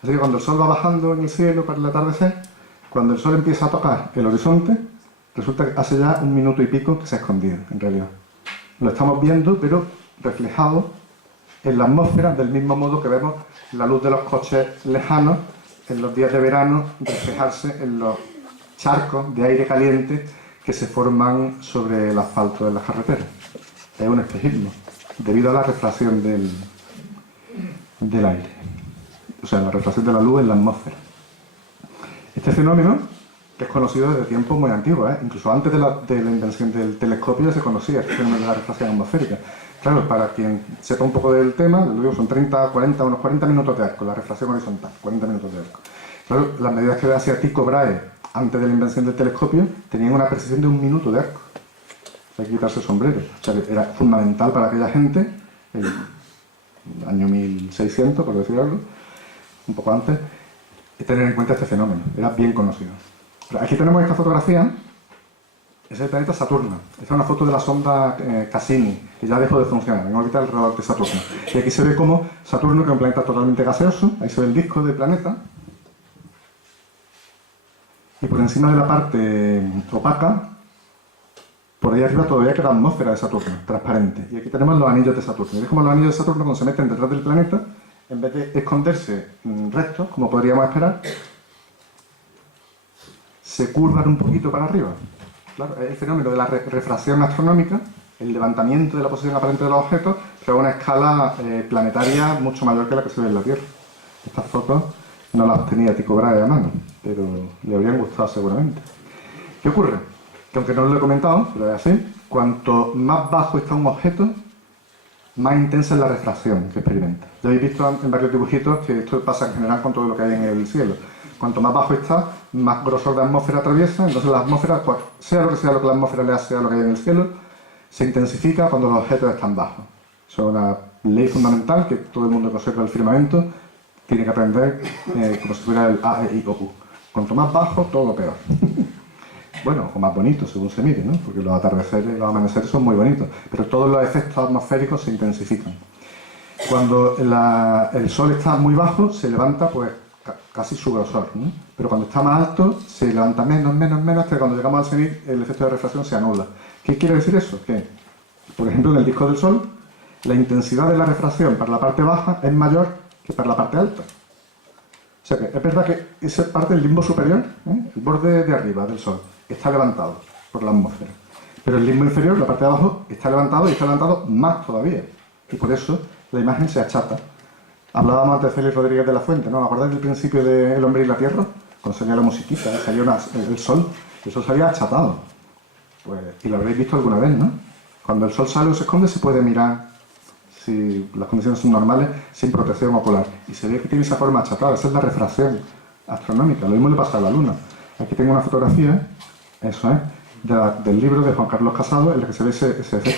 Así que cuando el Sol va bajando en el cielo para el atardecer, cuando el Sol empieza a tocar el horizonte, resulta que hace ya 1 minuto y pico que se ha escondido, en realidad. Lo estamos viendo, pero reflejado en la atmósfera, del mismo modo que vemos la luz de los coches lejanos en los días de verano reflejarse en los charcos de aire caliente que se forman sobre el asfalto de las carreteras. Es un espejismo, debido a la refracción del aire. O sea, la refracción de la luz en la atmósfera. Este fenómeno, que es conocido desde tiempos muy antiguos, incluso antes de la invención del telescopio ya se conocía este fenómeno de la refracción atmosférica. Claro, para quien sepa un poco del tema, lo digo, son unos 40 minutos de arco, la refracción horizontal, 40 minutos de arco. Claro, las medidas que hacía Tycho Brahe antes de la invención del telescopio tenían una precisión de 1 minuto de arco. Hay que quitarse el sombrero. O sea, era fundamental para aquella gente, el año 1600, por decir algo, un poco antes, tener en cuenta este fenómeno. Era bien conocido. Pero aquí tenemos esta fotografía. Es el planeta Saturno. Esta es una foto de la sonda Cassini, que ya dejó de funcionar en órbita alrededor de Saturno. Y aquí se ve como Saturno, que es un planeta totalmente gaseoso, ahí se ve el disco del planeta, y por encima de la parte opaca, por ahí arriba todavía queda atmósfera de Saturno, transparente. Y aquí tenemos los anillos de Saturno. Y es como los anillos de Saturno, cuando se meten detrás del planeta, en vez de esconderse rectos, como podríamos esperar, se curvan un poquito para arriba. Claro, es el fenómeno de la refracción astronómica, el levantamiento de la posición aparente de los objetos, pero a una escala planetaria mucho mayor que la que se ve en la Tierra. Estas fotos no las tenía Tycho Brahe a mano, pero le habrían gustado seguramente. ¿Qué ocurre? Que aunque no lo he comentado, pero es así, cuanto más bajo está un objeto, más intensa es la refracción que experimenta. Ya habéis visto en varios dibujitos que esto pasa en general con todo lo que hay en el cielo. Cuanto más bajo está, más grosor de atmósfera atraviesa, entonces la atmósfera, pues, sea lo que la atmósfera le hace a lo que hay en el cielo, se intensifica cuando los objetos están bajos. Eso es una ley fundamental que todo el mundo que observa el firmamento tiene que aprender como si fuera el A, E, I, O, U. Cuanto más bajo, todo peor. Bueno, o más bonito, según se mire, ¿no? Porque los atardeceres y los amaneceres son muy bonitos, pero todos los efectos atmosféricos se intensifican. Cuando el sol está muy bajo, se levanta pues casi su grosor, ¿no? Pero cuando está más alto, se levanta menos, hasta que cuando llegamos al cenit el efecto de refracción se anula. ¿Qué quiere decir eso? Que, por ejemplo, en el disco del Sol, la intensidad de la refracción para la parte baja es mayor que para la parte alta. O sea que es verdad que esa parte del limbo superior, el borde de arriba del Sol, está levantado por la atmósfera. Pero el limbo inferior, la parte de abajo, está levantado y está levantado más todavía. Y por eso la imagen se achata. Hablábamos antes de Félix Rodríguez de la Fuente, ¿no? ¿Acordáis del principio de El hombre y la tierra? Cuando salía la musiquita, salía el sol salía achatado. Pues, y lo habréis visto alguna vez, ¿no? Cuando el sol sale o se esconde se puede mirar, si las condiciones son normales, sin protección ocular. Y se ve que tiene esa forma achatada, esa es la refracción astronómica. Lo mismo le pasa a la Luna. Aquí tengo una fotografía, eso es, del libro de Juan Carlos Casado, en el que se ve ese efecto.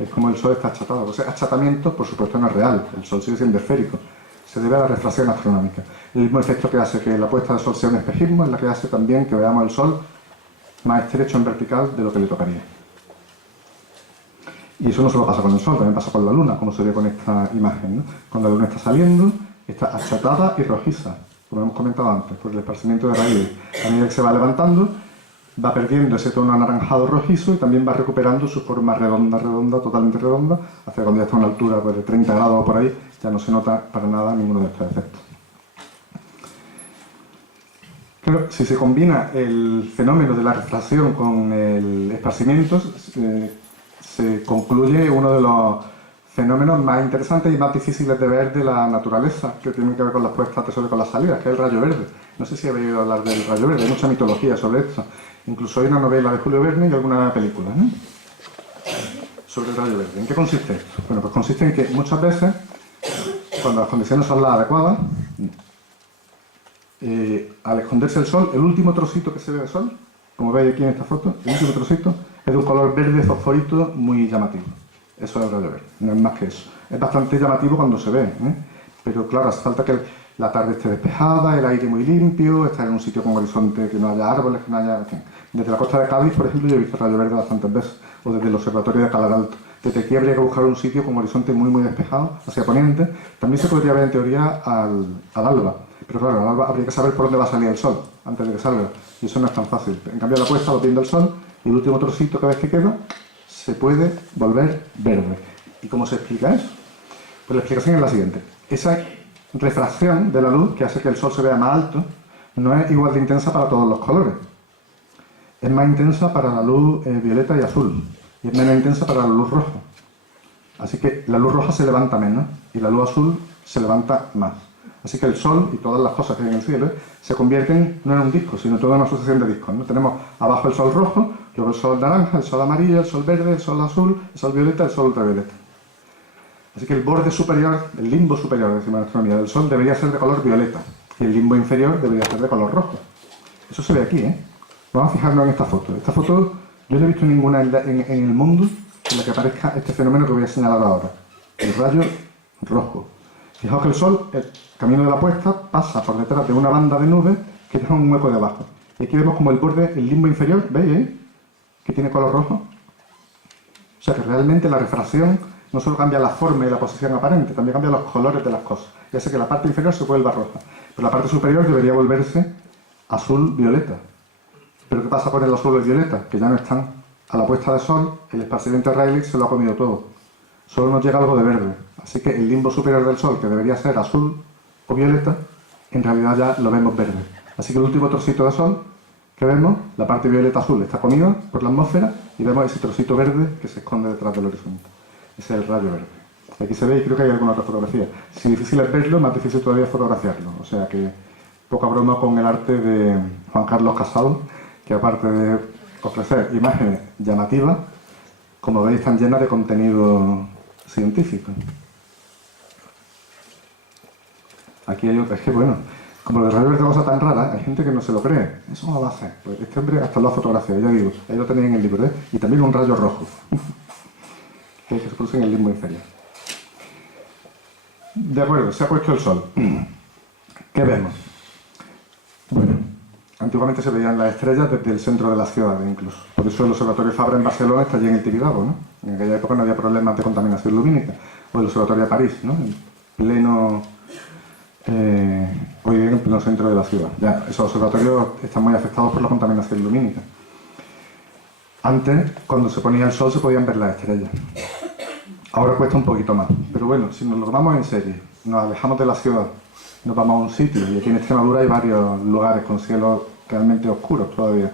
Es como el Sol está achatado. Ese achatamiento, por supuesto, no es real. El Sol sigue siendo esférico. Se debe a la refracción astronómica. El mismo efecto que hace que la puesta de Sol sea un espejismo es la que hace también que veamos el Sol más estrecho en vertical de lo que le tocaría. Y eso no solo pasa con el Sol, también pasa con la Luna, como se ve con esta imagen, ¿no? Cuando la Luna está saliendo, está achatada y rojiza, como hemos comentado antes, por el esparcimiento de Rayleigh. A medida que se va levantando, va perdiendo ese tono anaranjado rojizo y también va recuperando su forma redonda, totalmente redonda, hasta cuando ya está a una altura pues, de 30 grados o por ahí, ya no se nota para nada ninguno de estos efectos. Claro, si se combina el fenómeno de la refracción con el esparcimiento, se concluye uno de los fenómenos más interesantes y más difíciles de ver de la naturaleza, que tienen que ver con las puestas de sol y con las salidas, que es el rayo verde. No sé si habéis oído hablar del rayo verde, hay mucha mitología sobre esto. Incluso hay una novela de Julio Verne y alguna película, ¿no? Sobre el rayo verde. ¿En qué consiste esto? Bueno, pues consiste en que muchas veces, cuando las condiciones son las adecuadas, al esconderse el sol, el último trocito que se ve del sol, como veis aquí en esta foto, el último trocito es de un color verde fosforito muy llamativo. Eso es el rayo verde, no es más que eso. Es bastante llamativo cuando se ve, pero claro, hace falta que la tarde esté despejada, el aire muy limpio, estar en un sitio con horizonte que no haya árboles, que no haya... En fin. Desde la costa de Cádiz, por ejemplo, yo he visto rayo verde bastantes veces, o desde el observatorio de Calar Alto. Desde aquí habría que buscar un sitio con horizonte muy despejado, hacia poniente. También se podría ver en teoría al alba, pero claro, al alba habría que saber por dónde va a salir el sol antes de que salga, y eso no es tan fácil. En cambio, la puesta lo viendo el sol, y el último trocito que ves que queda, se puede volver verde. ¿Y cómo se explica eso? Pues la explicación es la siguiente. Esa refracción de la luz que hace que el sol se vea más alto no es igual de intensa para todos los colores. Es más intensa para la luz violeta y azul, y es menos intensa para la luz roja. Así que la luz roja se levanta menos y la luz azul se levanta más. Así que el sol y todas las cosas que hay en el cielo se convierten no en un disco, sino toda una sucesión de discos, ¿no? Tenemos abajo el sol rojo, luego el sol naranja, el sol amarillo, el sol verde, el sol azul, el sol violeta, el sol ultravioleta. Así que el borde superior, el limbo superior, decimos en astronomía, del sol debería ser de color violeta y el limbo inferior debería ser de color rojo. Eso se ve aquí, ¿eh? Vamos a fijarnos en esta foto. Esta foto yo no he visto ninguna en el mundo en la que aparezca este fenómeno que voy a señalar ahora. El rayo rojo. Fijaos que el sol, el camino de la puesta, pasa por detrás de una banda de nubes que deja un hueco debajo. Y aquí vemos como el borde, el limbo inferior, ¿veis ahí? Que tiene color rojo. O sea que realmente la refracción no solo cambia la forma y la posición aparente, también cambia los colores de las cosas. Ya sé que la parte inferior se vuelva roja, pero la parte superior debería volverse azul-violeta. ¿Pero qué pasa con el azul y el violeta? Que ya no están. A la puesta de sol, el esparcimiento de Rayleigh se lo ha comido todo. Solo nos llega algo de verde. Así que el limbo superior del sol, que debería ser azul o violeta, en realidad ya lo vemos verde. Así que el último trocito de sol que vemos, la parte violeta-azul está comida por la atmósfera y vemos ese trocito verde que se esconde detrás del horizonte. Ese es el rayo verde. Aquí se ve y creo que hay alguna otra fotografía. Si difícil es verlo, más difícil todavía es fotografiarlo. O sea que poca broma con el arte de Juan Carlos Casado, que aparte de ofrecer imágenes llamativas, como veis están llenas de contenido científico. Aquí hay otra, es que bueno, como lo de rayo verde es cosa tan rara, hay gente que no se lo cree. ¿Eso cómo va a ser? Pues este hombre hasta lo ha fotografiado, ya digo, ahí lo tenéis en el libro, ¿eh? Y también un rayo rojo, que se produce en el limbo inferior. De acuerdo, se ha puesto el sol. ¿Qué vemos? Bueno, antiguamente se veían las estrellas desde el centro de la ciudad incluso. Por eso el Observatorio Fabra en Barcelona está allí en el Tibidabo, ¿no? En aquella época no había problemas de contaminación lumínica. O el Observatorio de París, ¿no? En pleno... hoy en pleno centro de la ciudad. Ya, esos observatorios están muy afectados por la contaminación lumínica. Antes, cuando se ponía el sol, se podían ver las estrellas. Ahora cuesta un poquito más. Pero bueno, si nos lo tomamos en serio, nos alejamos de la ciudad, nos vamos a un sitio, y aquí en Extremadura hay varios lugares con cielos realmente oscuros todavía.